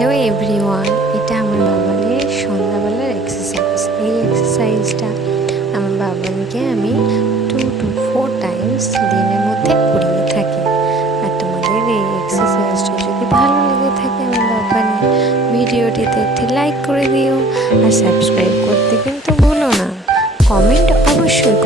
Hello everyone, এটা আমার বাবানের সন্ধ্যাবেলার এক্সারসাইজ। এই এক্সারসাইজটা আমার বাবানকে আমি 2 to 4 টাইমস দিনের মধ্যে করিয়ে থাকি। আর তোমাদের এই এক্সারসাইজটা যদি ভালো লেগে থাকে আমার বাবানের ভিডিওটিতে একটি লাইক করে দিও, আর সাবস্ক্রাইব করতে কিন্তু ভুলো না। কমেন্ট অবশ্যই